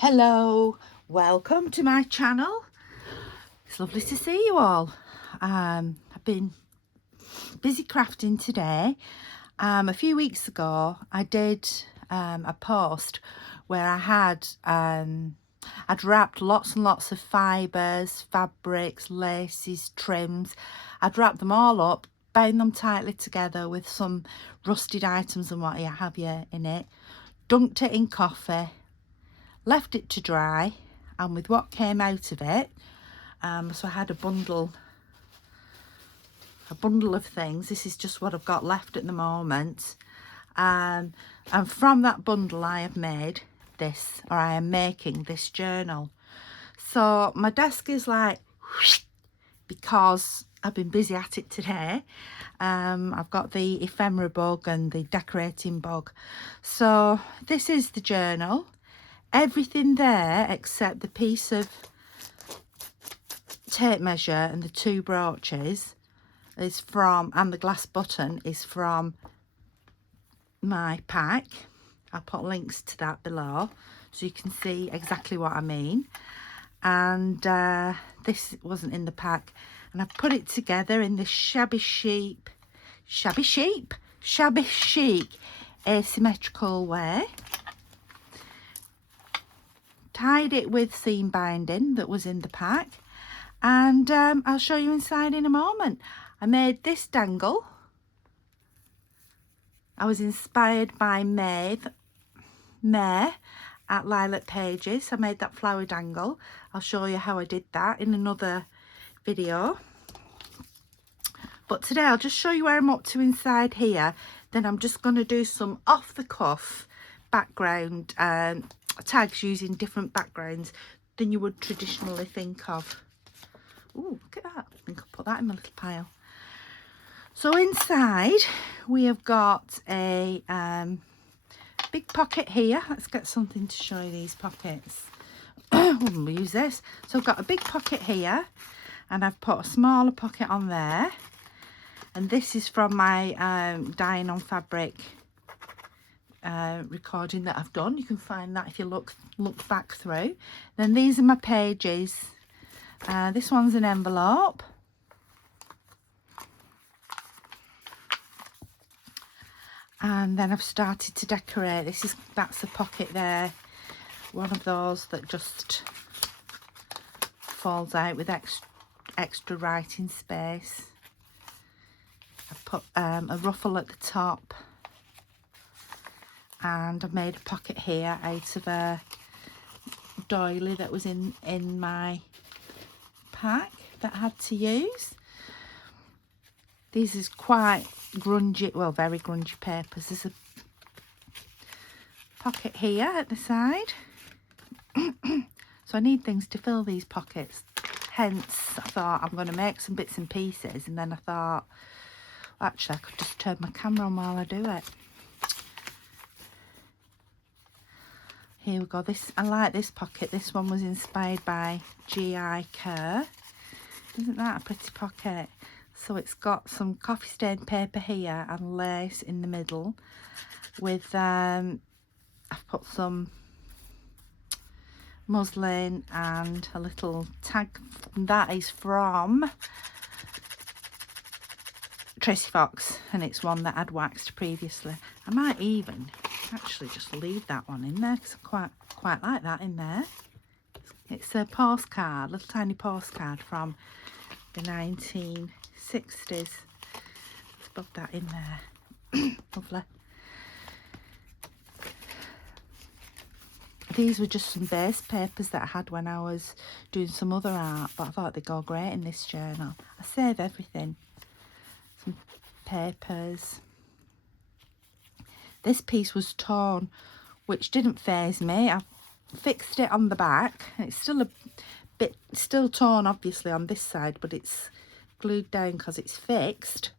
Hello, welcome to my channel. It's lovely to see you all. I've been busy crafting today. A few weeks ago I did a post where I'd wrapped lots and lots of fibres, fabrics, laces, trims. I'd wrapped them all up, bound them tightly together with some rusted items and what have you in it, dunked it in coffee, left it to dry, and with what came out of it, so I had a bundle of things. This is just what I've got left at the moment, and from that bundle I have made this, or I am making this journal. So my desk is like because I've been busy at it today. I've got the ephemera bug and the decorating bug. So this is the journal. Everything there except the piece of tape measure and the two brooches is from, and the glass button is from my pack. I'll put links to that below so you can see exactly what I mean. And this wasn't in the pack, and I've put it together in this shabby chic asymmetrical way. Tied it with seam binding that was in the pack, and I'll show you inside in a moment. I made this dangle. I was inspired by May at Lilac Pages. I made that flower dangle. I'll show you how I did that in another video, but today I'll just show you where I'm up to inside here. Then I'm just going to do some off the cuff background tags using different backgrounds than you would traditionally think of. Oh, look at that. I think I'll put that in my little pile. So inside we have got a big pocket here. Let's get something to show you these pockets. We'll use this. So I've got a big pocket here, and I've put a smaller pocket on there, and this is from my dyeing on fabric recording that I've done. You can find that if you look back through. Then these are my pages. This one's an envelope, and then I've started to decorate. That's a pocket there, one of those that just falls out with extra writing space. I've put a ruffle at the top, and I've made a pocket here out of a doily that was in my pack that I had to use. These is quite grungy, well, very grungy papers. There's a pocket here at the side. So I need things to fill these pockets, hence I thought I'm going to make some bits and pieces, and then I thought, well, actually I could just turn my camera on while I do it. Here we go. I like this pocket. This one was inspired by G.I. Kerr. Isn't that a pretty pocket? So it's got some coffee stained paper here and lace in the middle with I've put some muslin and a little tag. That is from Tracy Fox, and it's one that I'd waxed previously. I might even actually just leave that one in there because I quite like that in there. It's a postcard, little tiny postcard from the 1960s. Let's put that in there. Lovely. These were just some base papers that I had when I was doing some other art, but I thought they'd go great in this journal. I save everything. Some papers. This piece was torn, which didn't faze me. I fixed it on the back, and it's still torn obviously on this side, but it's glued down because it's fixed.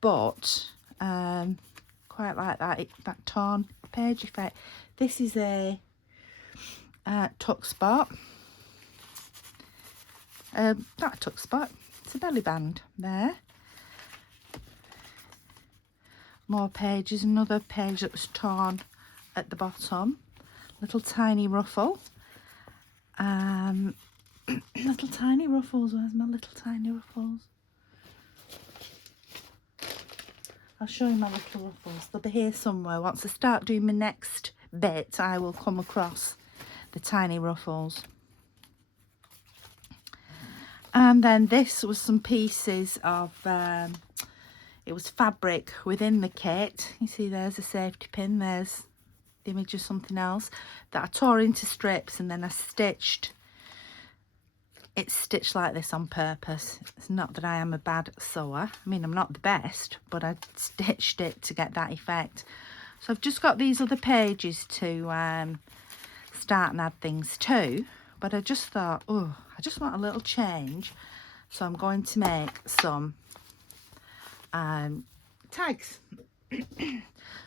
But quite like that torn page effect. This is a tuck spot. Not a tuck spot, it's a belly band there. More pages, another page that was torn at the bottom. Little tiny ruffle. Little tiny ruffles. Where's my little tiny ruffles? I'll show you my little ruffles. They'll be here somewhere. Once I start doing my next bit, I will come across the tiny ruffles. And then this was some pieces of, it was fabric within the kit. You see there's a safety pin, there's the image of something else that I tore into strips, and then I stitched. It's stitched like this on purpose. It's not that I am a bad sewer. I mean, I'm not the best, but I stitched it to get that effect. So I've just got these other pages to start and add things to. But I just thought, oh, I just want a little change. So I'm going to make some tags.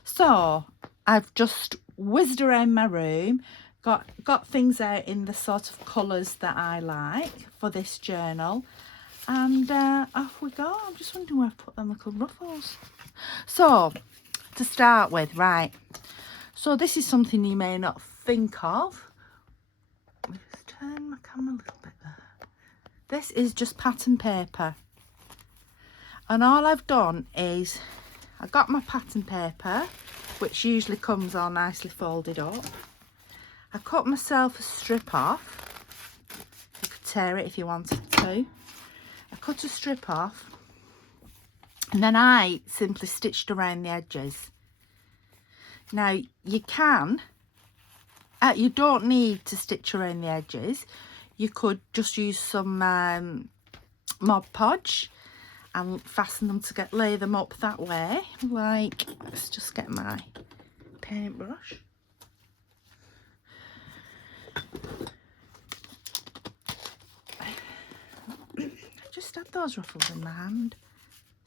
So I've just whizzed around my room. Got things out in the sort of colours that I like for this journal, and off we go. I'm just wondering where I put them little ruffles. So to start with, right, so this is something you may not think of. Let me just turn my camera a little bit there. This is just pattern paper, and all I've done is I got my pattern paper, which usually comes all nicely folded up. I cut myself a strip off. You could tear it if you wanted to. I cut a strip off, and then I simply stitched around the edges. Now you can, you don't need to stitch around the edges. You could just use some Mod Podge and fasten them to lay them up that way. Like, let's just get my paintbrush. I just had those ruffles in my hand.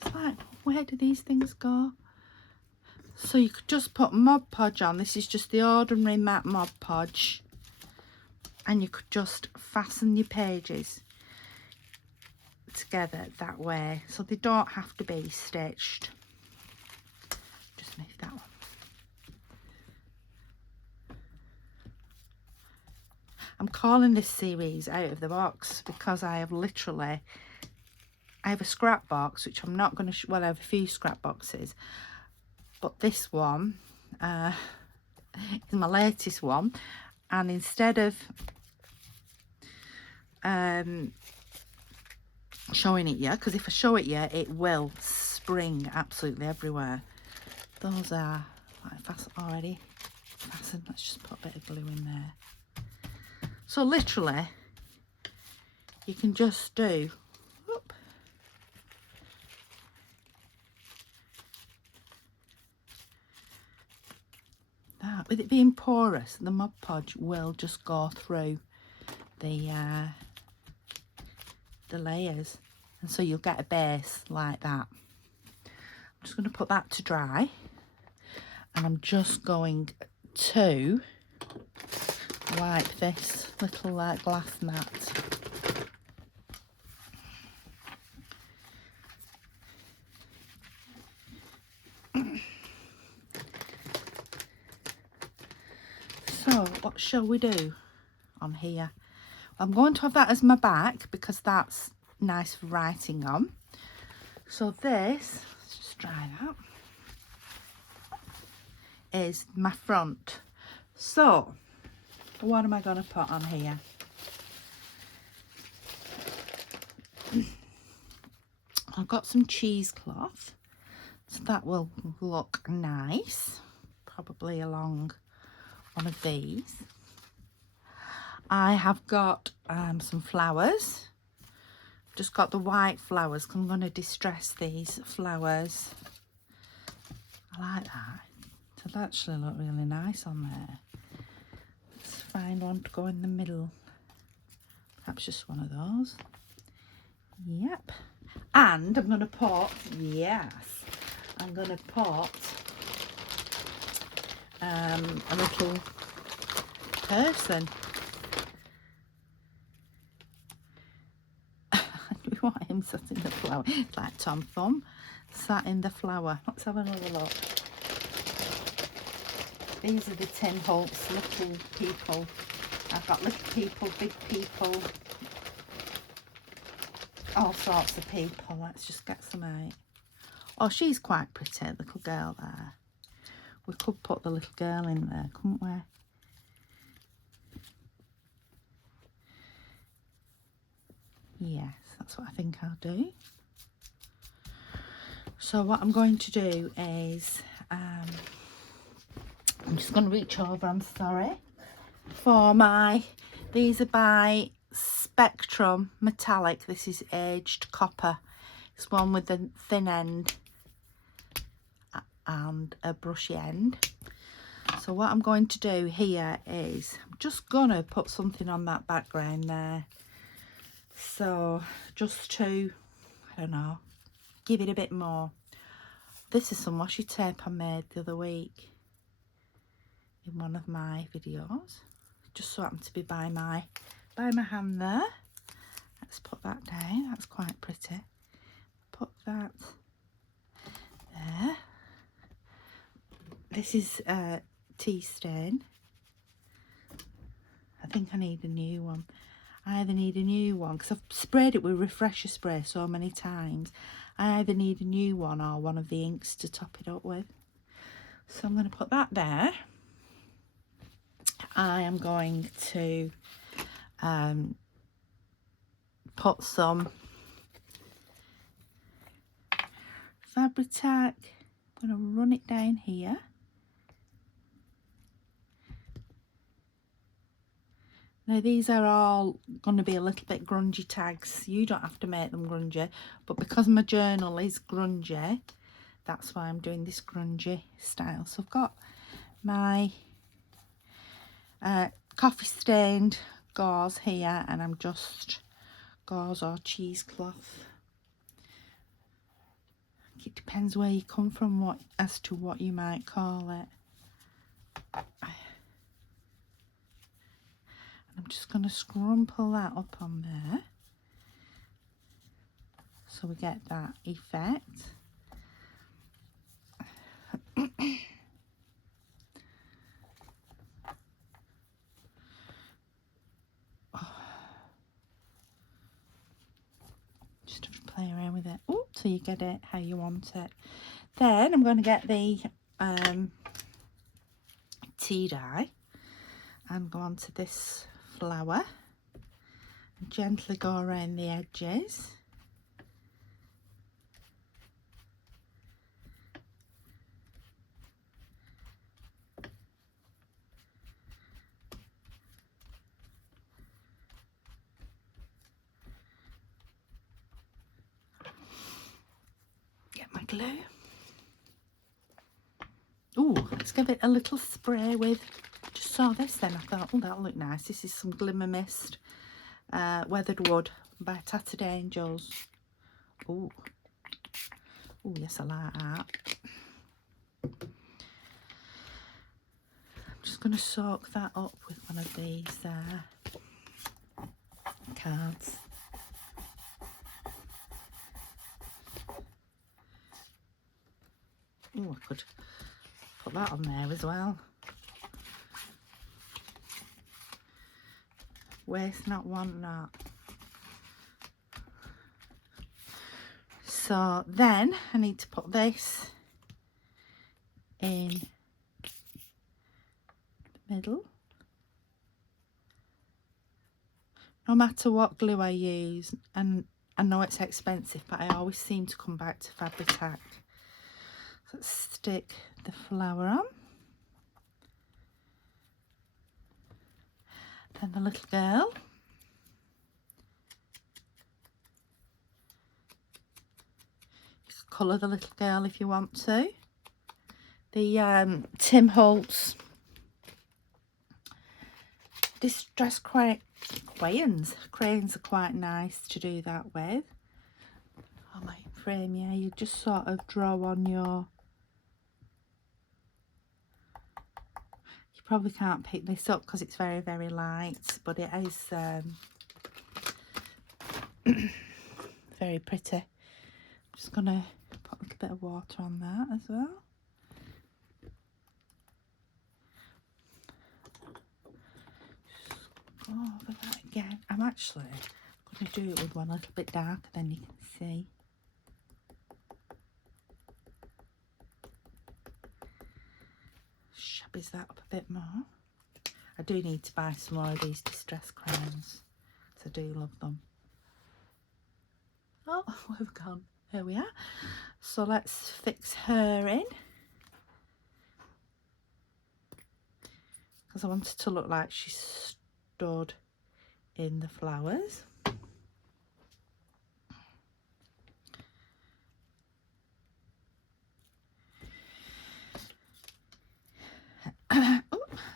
It's like, where do these things go? So you could just put Mod Podge on. This is just the ordinary matte Mod Podge, and you could just fasten your pages together that way, so they don't have to be stitched. Just move that one. I'm calling this series Out of the Box because I have a scrap box, which I'm not going to, well, I have a few scrap boxes, but this one is my latest one, and instead of showing it you, because if I show it you, it will spring absolutely everywhere. Those are like already fastened. Let's just put a bit of glue in there. So literally, you can just do, whoop, that. With it being porous, the Mod Podge will just go through the layers, and so you'll get a base like that. I'm just going to put that to dry, and I'm just going to wipe this little glass mat. So what shall we do on here? I'm going to have that as my back because that's nice for writing on. So this, let's just dry that, is my front. So what am I going to put on here? I've got some cheesecloth, so that will look nice, probably along one of these. I have got some flowers. Just got the white flowers. I'm going to distress these flowers. I like that. It'll actually look really nice on there. Let's find one to go in the middle. Perhaps just one of those. Yep. And I'm going to put, yes, I'm going to put a little person. We want him sat in the flower. It's like Tom Thumb sat in the flower. Let's have another look. These are the Tin Holtz little people. I've got little people, big people, all sorts of people. Let's just get some out. Oh, she's quite pretty, little girl there. We could put the little girl in there, couldn't we? Yes, that's what I think I'll do. So what I'm going to do is, I'm just going to reach over, I'm sorry, for my, these are by Spectrum Metallic. This is aged copper. It's one with the thin end and a brushy end. So what I'm going to do here is, I'm just going to put something on that background there. So just to, I don't know, give it a bit more. This is some washi tape I made the other week in one of my videos. Just so happened to be by my hand there. Let's put that down. That's quite pretty. Put that there. This is tea stain. I think I need a new one. I either need a new one because I've sprayed it with refresher spray so many times. I either need a new one or one of the inks to top it up with. So I'm going to put that there. I am going to put some Fabri-Tac. I'm going to run it down here. Now these are all going to be a little bit grungy tags. You don't have to make them grungy, but because my journal is grungy, that's why I'm doing this grungy style. So I've got my coffee stained gauze here, and I'm just gauze or cheesecloth. It depends where you come from as to what you might call it. I'm just going to scrumple that up on there so we get that effect. Just have to play around with it so you get it how you want it. Then I'm going to get the tea dye and go on to this flower and gently go around the edges. Get my glue. Oh, let's give it a little spray with, just saw this then, I thought, oh, that'll look nice. This is some Glimmer Mist Weathered Wood by Tattered Angels. Oh, yes, I like that. I'm just going to soak that up with one of these cards. Oh, I could put that on there as well. Waste not, want not. So then I need to put this in the middle. No matter what glue I use, and I know it's expensive, but I always seem to come back to Fabri-Tac. So let's stick the flower on. Then the little girl. You can colour the little girl if you want to. The Tim Holtz Distress crayons. Crayons are quite nice to do that with. I might frame, yeah, you just sort of draw on your... You probably can't pick this up because it's very, very light, but it is very pretty. I'm just going to put a little bit of water on that as well. over that again. I'm actually going to do it with one a little bit darker, then you can see. Shabbies that up a bit more. I do need to buy some more of these distress crayons, because I do love them. Oh, where have we gone? Here we are. So let's fix her in, because I want it to look like she stood in the flowers. Oh,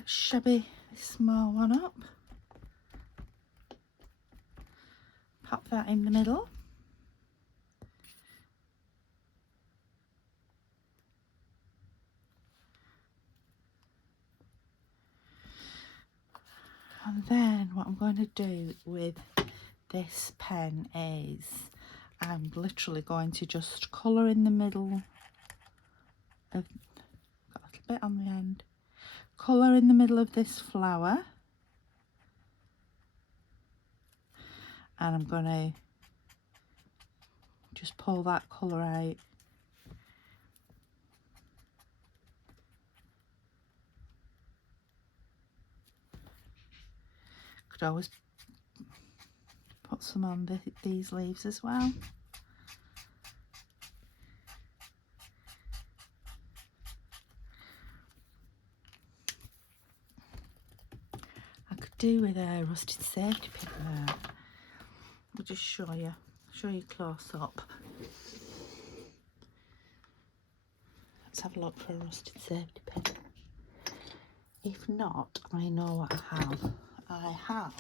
shabby small one up. Pop that in the middle. And then what I'm going to do with this pen is I'm literally going to just colour in the middle of, got a little bit on the end, colour in the middle of this flower, and I'm going to just pull that colour out. Could always put some on these leaves as well. I could do with a rusted safety pin there. I'll just show you close up. Let's have a look for a rusted safety pin. If not, I know what I have. I have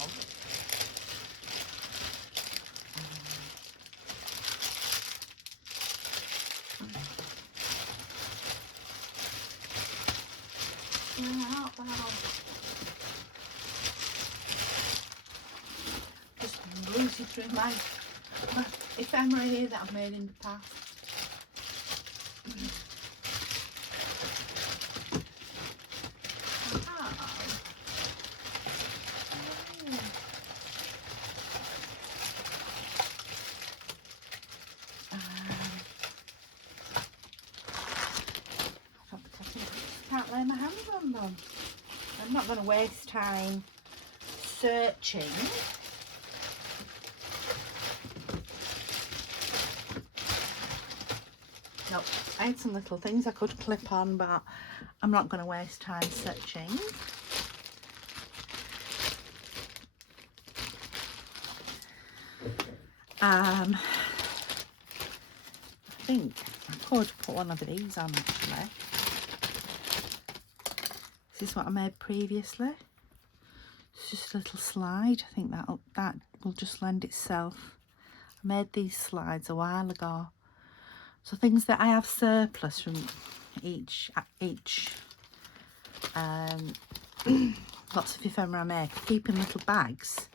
just breeze it through my ephemera here that I've made in the past. Can't lay my hands on them. I'm not going to waste time searching. Nope, I had some little things I could clip on, but I'm not going to waste time searching. I think I could put one of these on actually. This is what I made previously. It's just a little slide. I think that will just lend itself. I made these slides a while ago. So things that I have surplus from each lots of ephemera I make, I keep in little bags,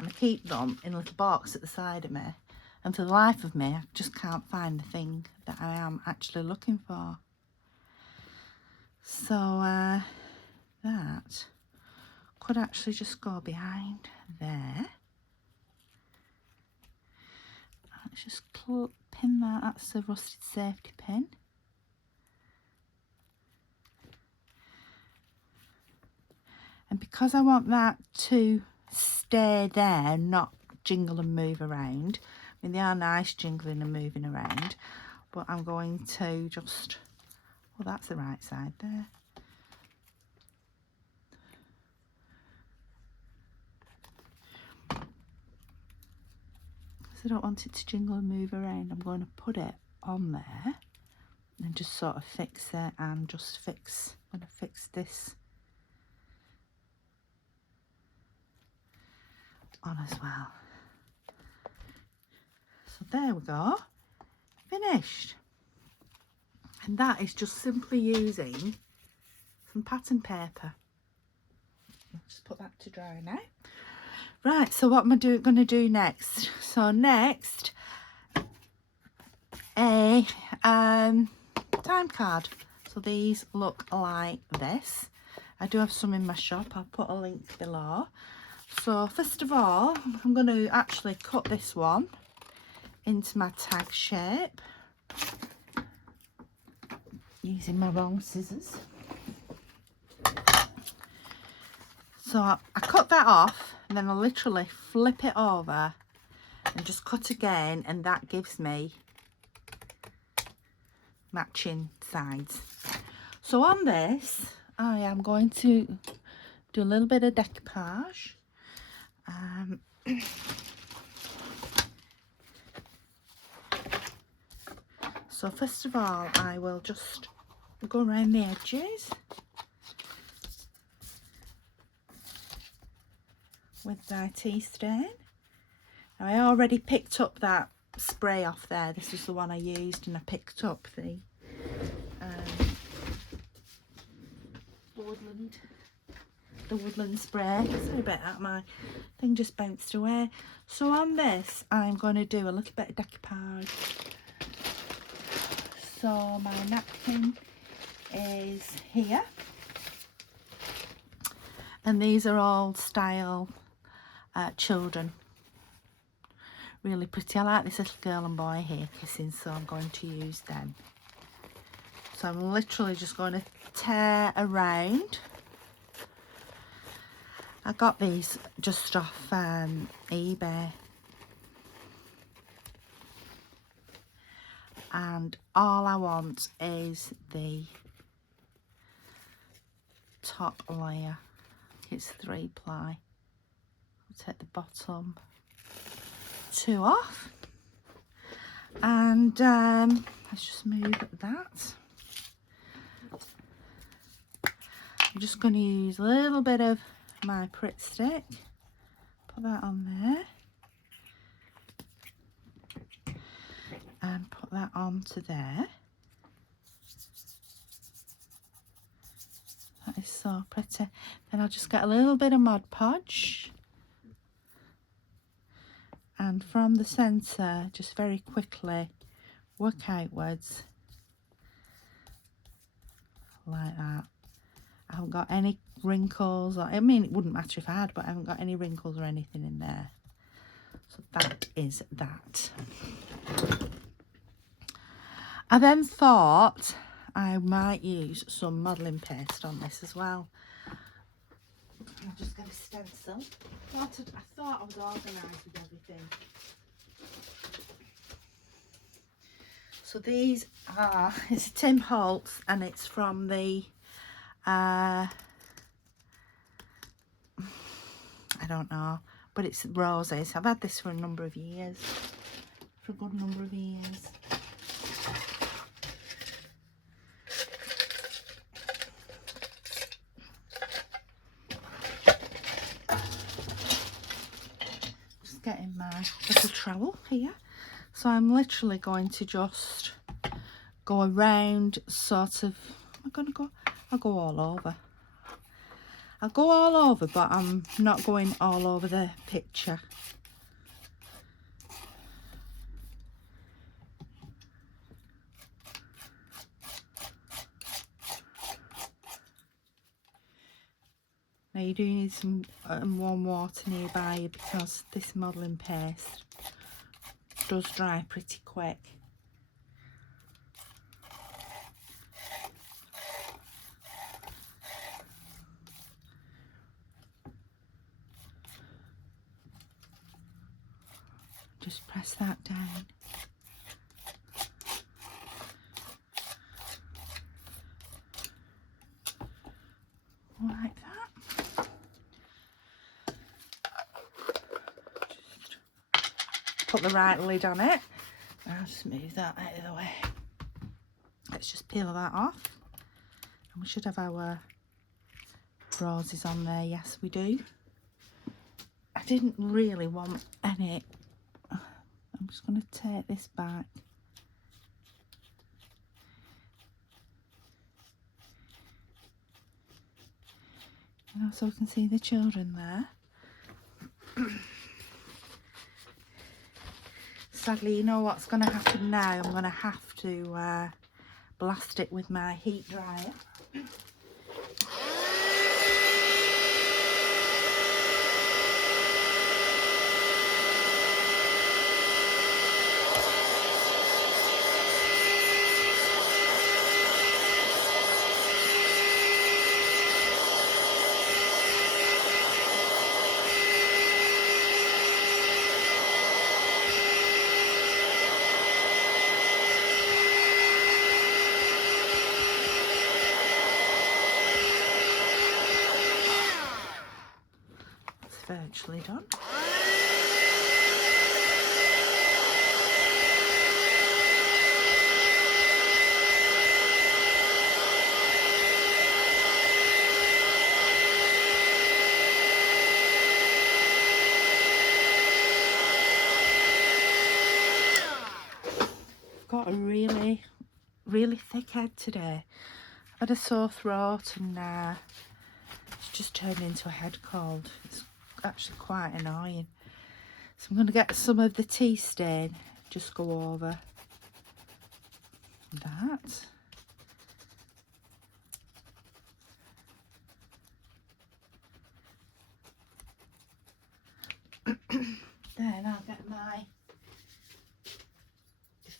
and I keep them in a little box at the side of me. And for the life of me, I just can't find the thing that I am actually looking for. So that could actually just go behind there. Let's just pin that. That's the rusted safety pin. And because I want that to stay there, not jingle and move around, I mean they are nice jingling and moving around, but I'm going to just, well that's the right side there. Because I don't want it to jingle and move around, I'm going to put it on there and just sort of fix it, and just fix, I'm going to fix this on as well. So there we go, finished. And that is just simply using some pattern paper. I'll just put that to dry now. Right, so what am I going to do next? So next, a time card. So these look like this. I do have some in my shop. I'll put a link below. So first of all, I'm going to actually cut this one into my tag shape using my wrong scissors. So I cut that off and then I literally flip it over and just cut again, and that gives me matching sides. So on this, I am going to do a little bit of decoupage. So first of all, I will just go around the edges with my tea stain. Now, I already picked up that spray off there. This was the one I used, and I picked up the woodland spray. Sorry about that, my thing just bounced away. So on this, I'm going to do a little bit of decoupage. So my napkin is here, and these are all style children. Really pretty. I like this little girl and boy here kissing, so I'm going to use them. So I'm literally just going to tear around. I got these just off eBay, and all I want is the top layer. It's 3-ply. I'll take the bottom 2 off, and let's just move that. I'm just going to use a little bit of my Pritt stick, put that on there, and put that onto there. That is so pretty. Then I'll just get a little bit of Mod Podge, and from the centre, just very quickly work outwards like that. I haven't got any wrinkles, or, I mean, it wouldn't matter if I had, but I haven't got any wrinkles or anything in there. So that is that. I then thought I might use some modelling paste on this as well. I'll just get a stencil. I thought I was organised with everything. So these are, it's Tim Holtz, and it's from the, I don't know, but it's roses. I've had this for a number of years, for a good number of years. Getting my little trowel here, so I'm literally going to just go around, sort of, I'll go all over. I'll go all over, but I'm not going all over the picture. Now you do need some warm water nearby you, because this modelling paste does dry pretty quick. Just press that down. Like that. Put the right lid on it. I'll just move that out of the way. Let's just peel that off, and we should have our roses on there. Yes, we do. I didn't really want any. I'm just going to take this back. And also you can see the children there. Sadly, you know what's going to happen now? I'm going to have to blast it with my heat dryer. virtually done. Got a really thick head today. I've had a sore throat and it's just turned into a head cold. It's actually quite annoying. So I'm going to get some of the tea stain, just go over that. Then I'll get my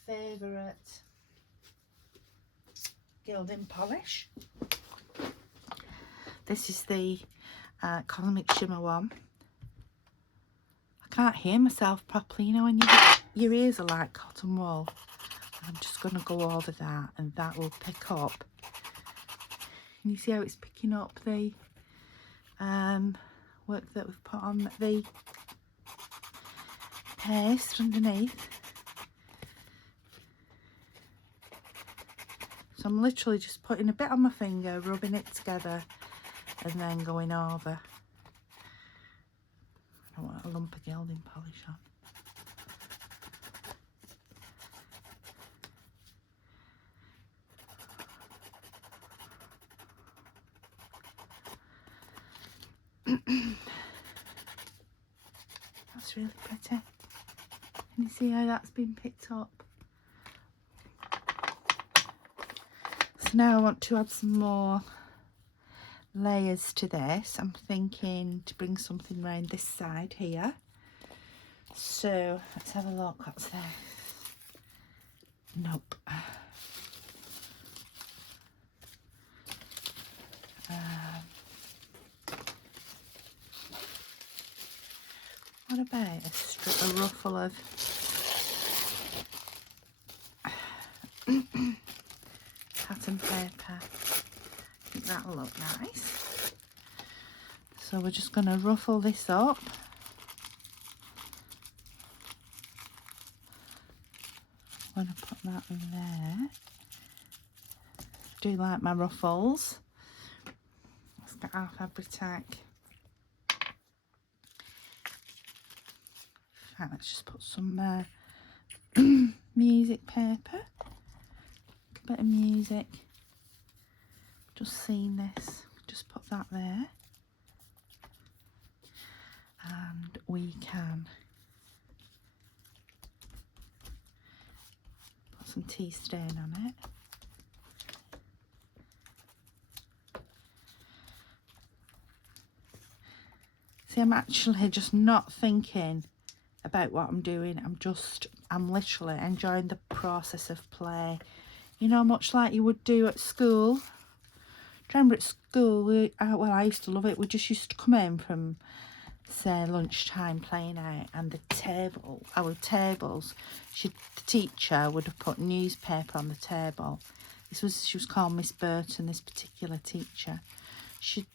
favourite gilding polish. This is the Cosmic Shimmer one. I can't hear myself properly, you know, when your ears are like cotton wool. I'm just going to go over that, and that will pick up. Can you see how it's picking up the work that we've put on the paste underneath? So I'm literally just putting a bit on my finger, rubbing it together, and then going over. I want a lump of gilding polish on. That's really pretty. Can you see how that's been picked up? So now I want to add some more layers to this. I'm thinking to bring something around this side here. So let's have a look. What's there? Nope. What about a ruffle of pattern paper? I think that'll look nice. So we're just going to ruffle this up. I'm going to put that in there. Do like my ruffles. Let's get our Fabri-Tac. Let's just put some music paper. A bit of music. Just seen this. Just put that there. And we can put some tea stain on it. See, I'm actually just not thinking about what I'm doing. I'm literally enjoying the process of play. You know, much like you would do at school. Do you remember at school, well, I used to love it. We just used to come in from, say, lunchtime playing out, and our tables, the teacher would have put newspaper on the table. She was called Miss Burton, this particular teacher.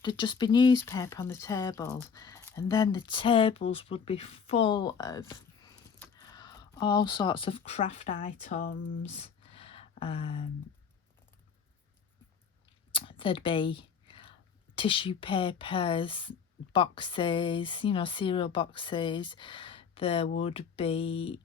There'd just be newspaper on the tables, and then the tables would be full of all sorts of craft items. There'd be tissue papers, boxes, you know, cereal boxes. There would be,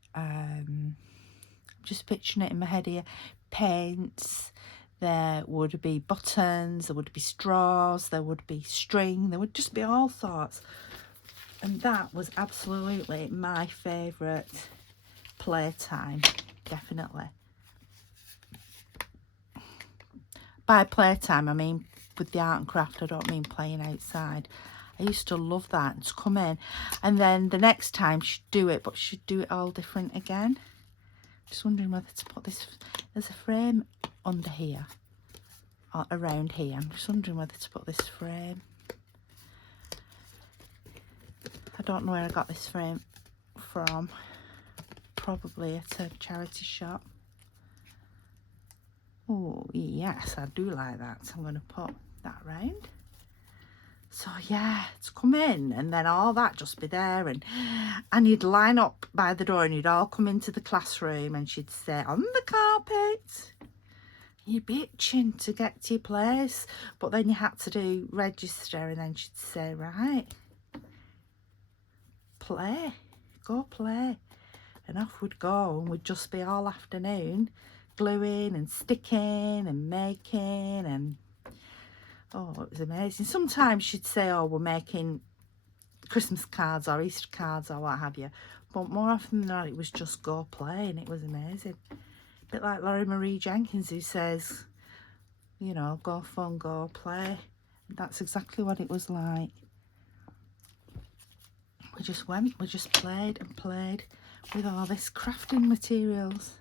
just picturing it in my head here, paints. There would be buttons, there would be straws, there would be string, there would just be all sorts. And that was absolutely my favourite playtime, definitely. By playtime, I mean with the art and craft, I don't mean playing outside. I used to love that, and to come in. And then the next time she'd do it, but she'd do it all different again. Just wondering whether to put this, there's a frame under here, or around here. I'm just wondering whether to put this frame. I don't know where I got this frame from. Probably at a charity shop. Oh, yes, I do like that. So I'm going to put that round. So yeah, to come in and then all that just be there, and you'd line up by the door and you'd all come into the classroom and she'd say, on the carpet. You'd be itching to get to your place, but then you had to do register and then she'd say, right, play, go play. And off we'd go, and we'd just be all afternoon gluing and sticking and making, and oh, it was amazing. Sometimes she'd say, oh, we're making Christmas cards or Easter cards or what have you, but more often than not it was just go play, and it was amazing. A bit like Laurie Marie Jenkins, who says, you know, go fun, go play. That's exactly what it was like. We just went, we just played and played with all this crafting materials.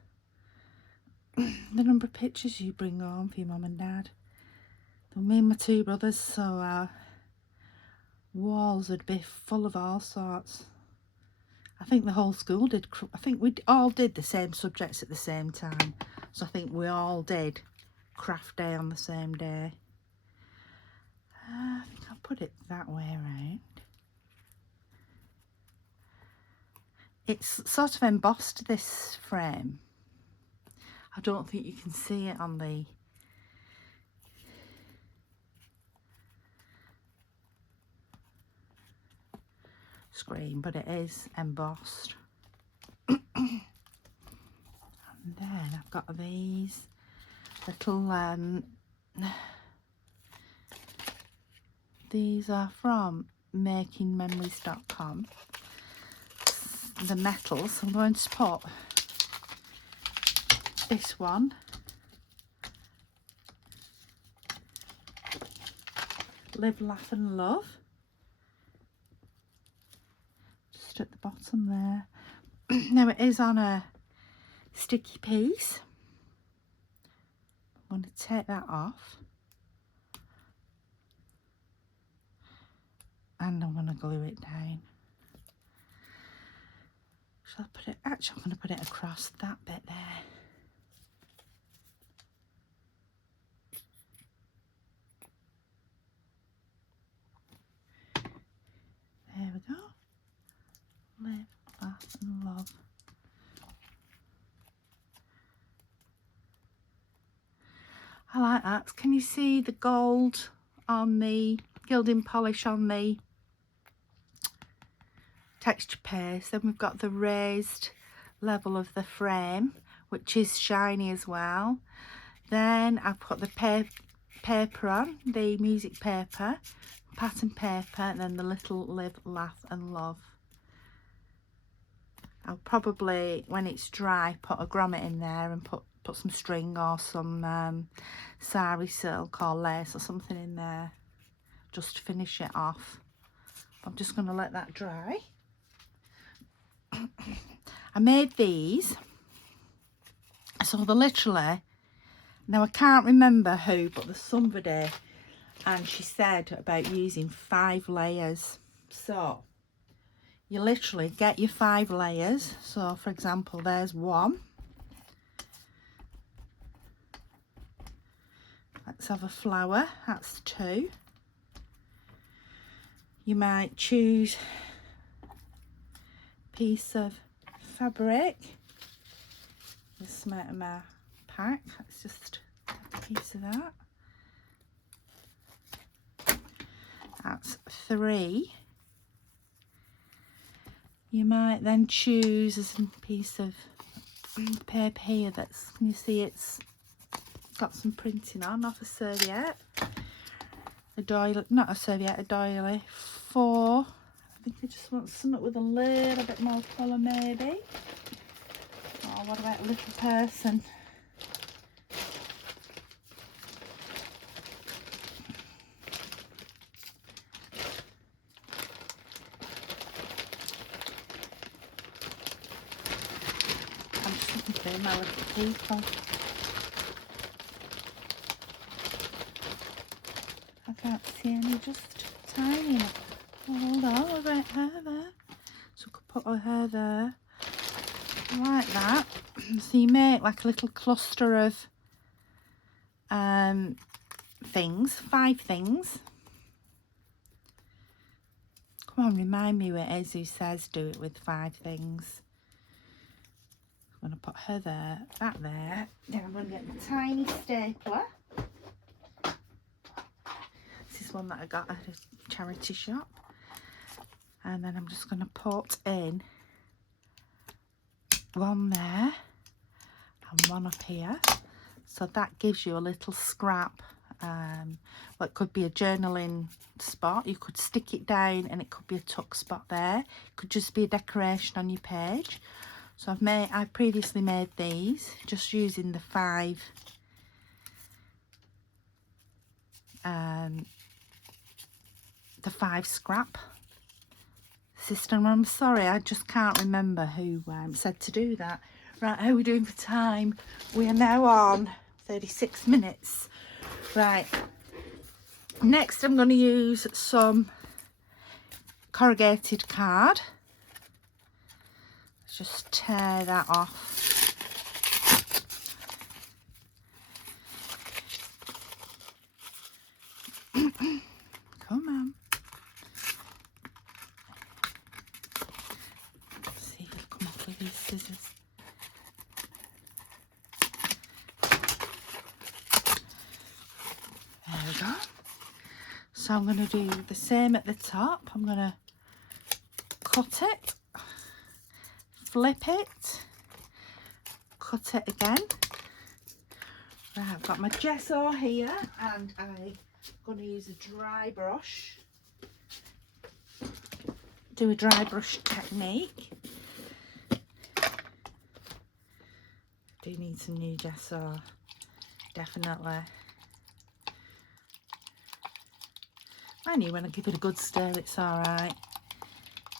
The number of pictures you bring home for your mum and dad. Me and my two brothers, so our walls would be full of all sorts. I think the whole school did. I think we all did the same subjects at the same time. So I think we all did craft day on the same day. I think I'll put it that way around. It's sort of embossed, this frame. I don't think you can see it on the screen, but it is embossed. And then I've got these little these are from makingmemories.com. The metals. I'm going to put this one, Live, Laugh and Love, just at the bottom there. Now it is on a sticky piece. I'm going to take that off and I'm going to glue it down. Shall I put it, actually I'm going to put it across that bit there. There we go. Live, laugh and love. I like that. Can you see the gold on the gilding polish on the texture paste? Then we've got the raised level of the frame, which is shiny as well. Then I've put the paper on, the music paper, pattern paper, and then the little Live, Laugh and Love. I'll probably, when it's dry, put a grommet in there and put some string or some sari silk or lace or something in there just to finish it off. I'm just going to let that dry. I made these, so they're literally, now I can't remember who, but there's somebody and she said about using 5 layers. So you literally get your 5 layers. So for example, there's 1. Let's have a flower, that's 2. You might choose a piece of fabric. This is my pack, let's just take a piece of that. That's 3. You might then choose a piece of paper here that's, can you see it's got some printing on, off a serviette. A doily, not a serviette, a doily. 4. I think I just want something with a little bit more colour maybe. Or what about a little person? I'm just looking for my little people. I can't see any, just tiny. Oh, hold on, what about her there? So I could put her there, like that. So you make like a little cluster of things, 5 things. Come on, remind me who it is who says do it with 5 things. I'm going to put her there, that there. Then I'm going to get the tiny stapler. This is one that I got at a charity shop. And then I'm just going to put in one there and one up here. So that gives you a little scrap. Well, it could be a journaling spot. You could stick it down and it could be a tuck spot there. It could just be a decoration on your page. So I've previously made these just using the 5 scrap system. I'm sorry, I just can't remember who said to do that. Right, how are we doing for time? We are now on 36 minutes. Right, next I'm going to use some corrugated card. Let's just tear that off. Come on. Let's see if it'll come off with these scissors. There we go. So I'm going to do the same at the top. I'm going to cut it, flip it, cut it again. Right, I've got my gesso here and I'm going to use a dry brush. Do a dry brush technique. Do need some new gesso, definitely. I knew when I give it a good stir it's alright.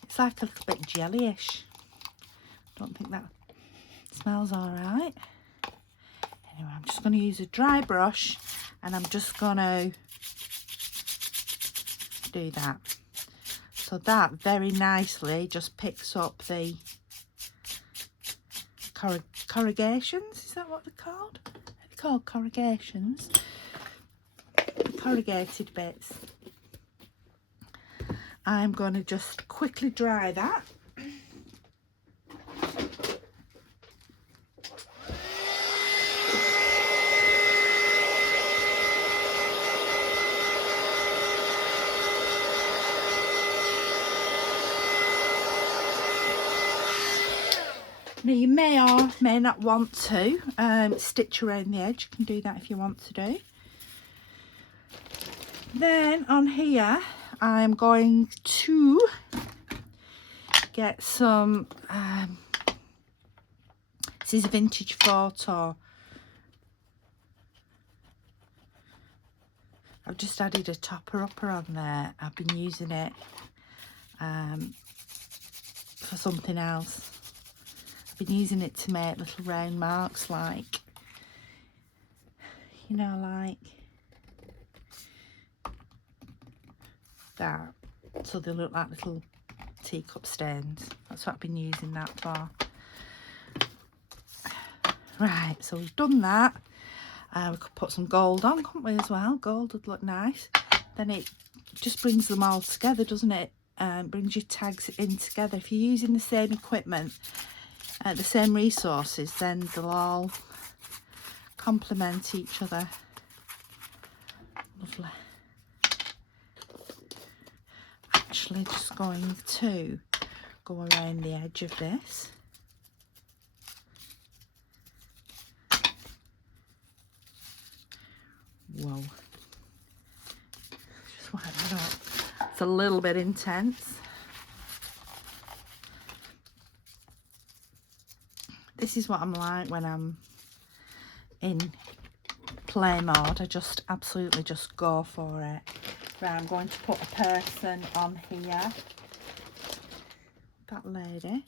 It's like a little bit jellyish. Don't think that smells alright. Anyway, I'm just going to use a dry brush and I'm just going to do that. So that very nicely just picks up the corrugations. Is that what they're called? They're called corrugations. Corrugated bits. I'm going to just quickly dry that. Now you may or may not want to stitch around the edge. You can do that if you want to do. Then on here I'm going to get some, this is a vintage photo. I've just added a topper upper on there. I've been using it for something else. I've been using it to make little round marks like, you know, like that, so they look like little teacup stains. That's what I've been using that for. Right, so we've done that. We could put some gold on, couldn't we, as well? Gold would look nice. Then it just brings them all together, doesn't it? Brings your tags in together. If you're using the same equipment, the same resources, then they'll all complement each other. Lovely. Actually just going to go around the edge of this. Whoa. Just wipe that up. It's a little bit intense. This is what I'm like when I'm in play mode. I just absolutely just go for it. Right, I'm going to put a person on here. That lady.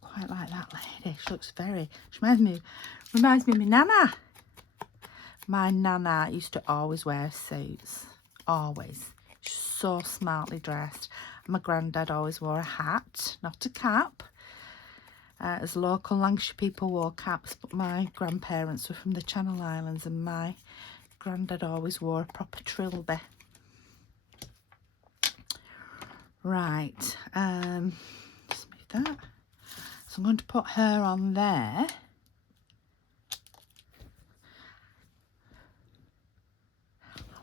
Quite like that lady. She looks very, she reminds me of my nana. My nana used to always wear suits. Always. She's so smartly dressed. My granddad always wore a hat, not a cap. As local Lancashire people wore caps, but my grandparents were from the Channel Islands and my granddad always wore a proper trilby. Right, just move that. So I'm going to put her on there.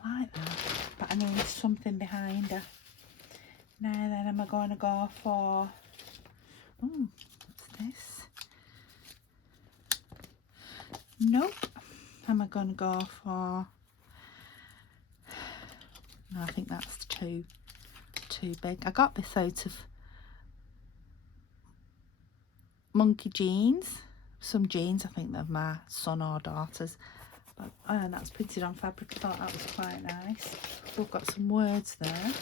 I like that, but I need something behind her. Now then, am I going to go for, oh, what's this? Nope. Am I going to go for, no, I think that's too big. I got this out of Monkey Jeans, some jeans, I think they're my son or daughter's, but that's printed on fabric. I thought that was quite nice. We've got some words there.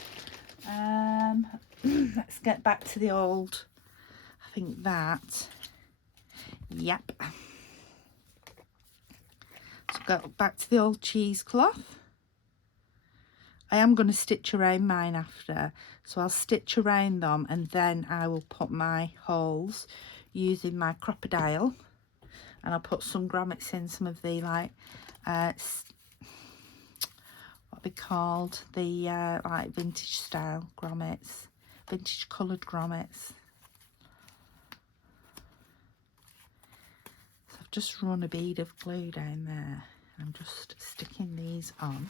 Let's get back to the old, I think that, yep. So go back to the old cheesecloth. I am going to stitch around mine after, so I'll stitch around them and then I will put my holes using my crocodile, and I'll put some grommets in, some of the like what they called, the like vintage style grommets, vintage coloured grommets. So I've just run a bead of glue down there. I'm just sticking these on.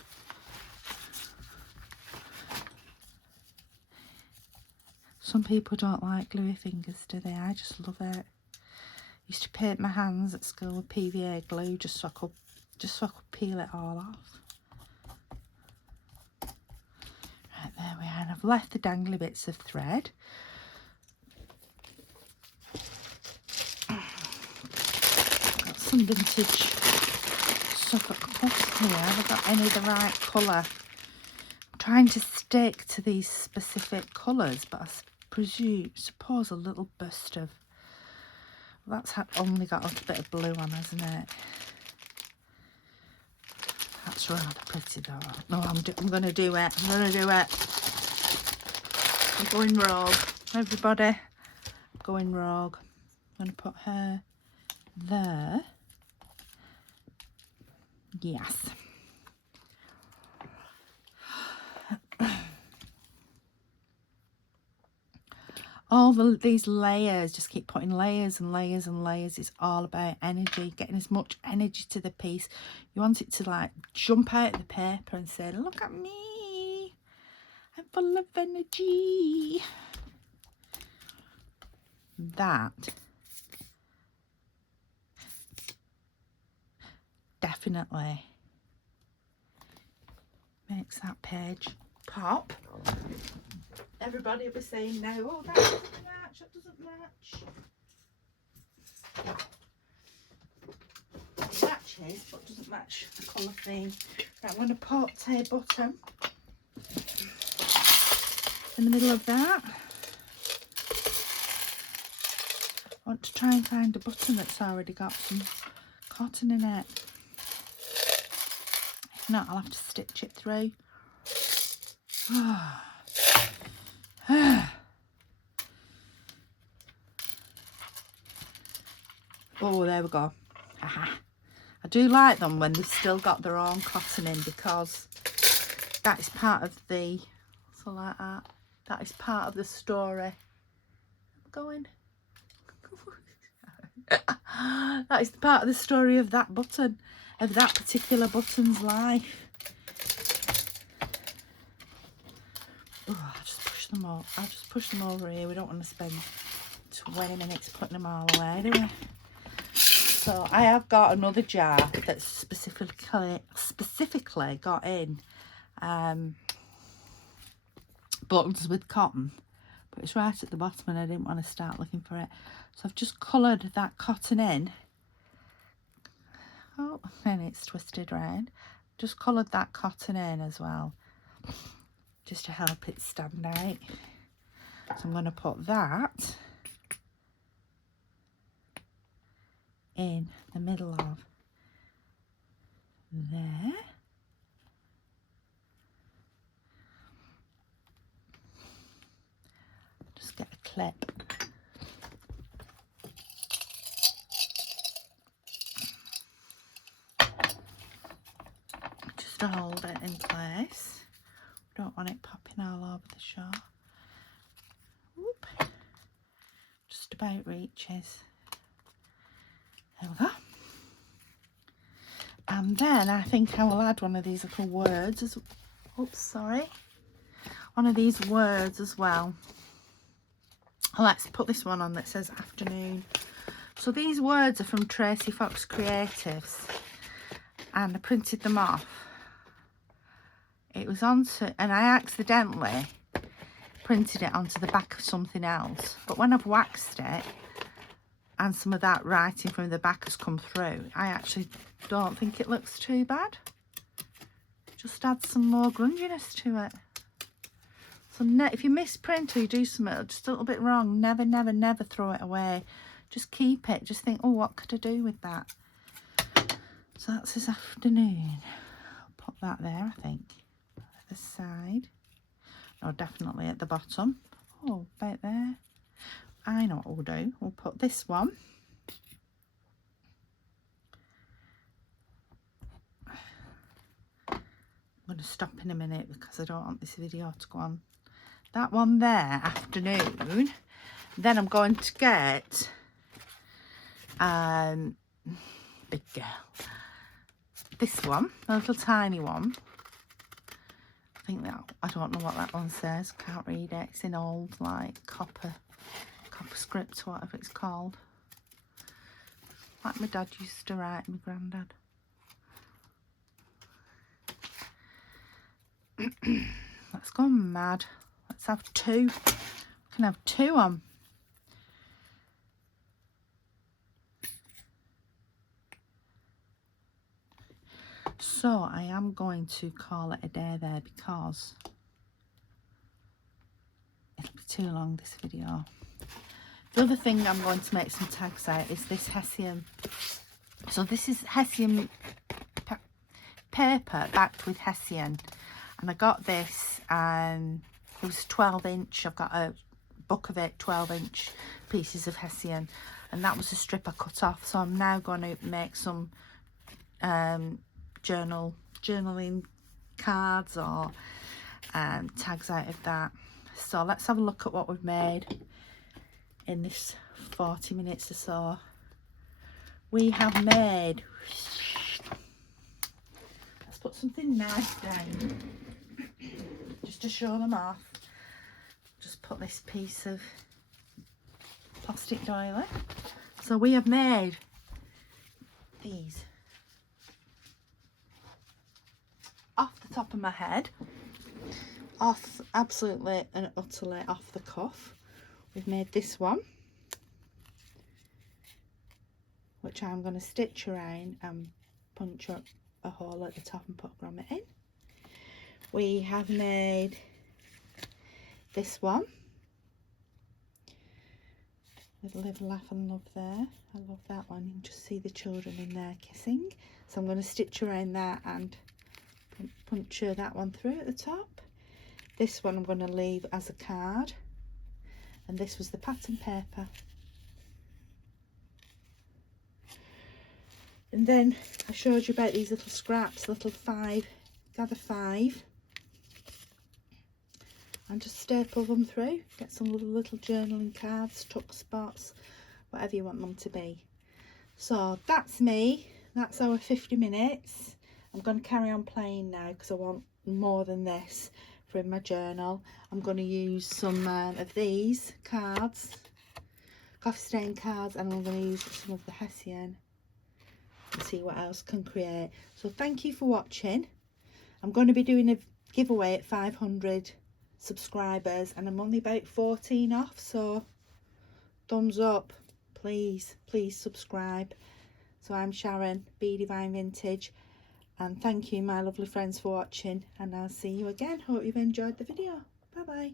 Some people don't like gluey fingers, do they? I just love it. I used to paint my hands at school with PVA glue just so I could peel it all off. Right, there we are. And I've left the dangly bits of thread. Got some vintage Suffolk cloth here. Have I got any of the right colour? I'm trying to stick to these specific colours, but I suppose a little burst of, well, that's only got a little bit of blue on, hasn't it? That's rather pretty though. No, I'm going to do it. I'm going to do it. I'm going rogue. Everybody, I'm going rogue. I'm going to put her there. Yes. All these layers, just keep putting layers and layers and layers. It's all about energy, getting as much energy to the piece. You want it to like jump out of the paper and say, look at me, I'm full of energy. That definitely makes that page pop. Everybody will be saying now, oh, that doesn't match, that doesn't match. It matches, but doesn't match the colour theme. Right, I'm going to put a button in the middle of that. I want to try and find a button that's already got some cotton in it. If not, I'll have to stitch it through. Oh, there we go. Haha. I do like them when they've still got their own cotton in, because that is part of the, so like that, that is part of the story. Going. That is part of the story of that button, of that particular button's life. Oh, I'll just push them all. I'll just push them over here. We don't want to spend 20 minutes putting them all away, do we? So I have got another jar that's specifically got in buttons with cotton, but it's right at the bottom and I didn't want to start looking for it. So I've just coloured that cotton in. Oh, and it's twisted round. Just coloured that cotton in as well, just to help it stand out. So I'm going to put that in the middle of there. Just get a clip. Just to hold it in place. We don't want it popping all over the shop. just about reaches. There we go. And then I think I will add one of these little words as, oops, sorry. One of these words as well. Let's put this one on that says afternoon. So these words are from Tracy Fox Creatives, and I printed them off. It was onto, and I accidentally printed it onto the back of something else, but when I've waxed it and some of that writing from the back has come through, I actually don't think it looks too bad. Just add some more grunginess to it. So if you misprint or you do something just a little bit wrong, never, never, never throw it away. Just keep it. Just think, oh, what could I do with that? So that's this afternoon. I'll put that there, I think. At the side. No, definitely at the bottom. Oh, about there. I know what we'll do. We'll put this one. I'm going to stop in a minute because I don't want this video to go on. That one there, afternoon. Then I'm going to get big girl. This one, a little tiny one. I think that, I don't know what that one says. Can't read it. It's in old, like, copper script, whatever it's called. Like my dad used to write, my granddad. Let's go mad. Let's have two. We can have two on. So I am going to call it a day there because it'll be too long, this video. The other thing I'm going to make some tags out is this Hessian. So this is Hessian paper backed with Hessian. And I got this, it was 12-inch. I've got a book of it, 12-inch pieces of Hessian. And that was a strip I cut off. So I'm now going to make some journaling cards or tags out of that. So let's have a look at what we've made in this 40 minutes or so. We have made, let's put something nice down just to show them off. Just put this piece of plastic doily. So we have made these. Off the top of my head, absolutely and utterly off the cuff, we've made this one, which I'm going to stitch around and punch up a hole at the top and put grommet in. We have made this one with Live, Laugh and Love there. I love that one. You can just see the children in there kissing. So I'm going to stitch around that and puncture that one through at the top. This one I'm going to leave as a card, and this was the pattern paper. And then I showed you about these little scraps, little gather five, and just staple them through. Get some little journaling cards, tuck spots, whatever you want them to be. So that's me. That's our 50 minutes. I'm going to carry on playing now because I want more than this for in my journal. I'm going to use some of these cards, coffee stain cards, and I'm going to use some of the Hessian and see what else I can create. So thank you for watching. I'm going to be doing a giveaway at 500 subscribers and I'm only about 14 off, so thumbs up, please subscribe. So I'm Sharon, Be Divine Vintage, and thank you my lovely friends for watching, and I'll see you again. Hope you've enjoyed the video. Bye bye.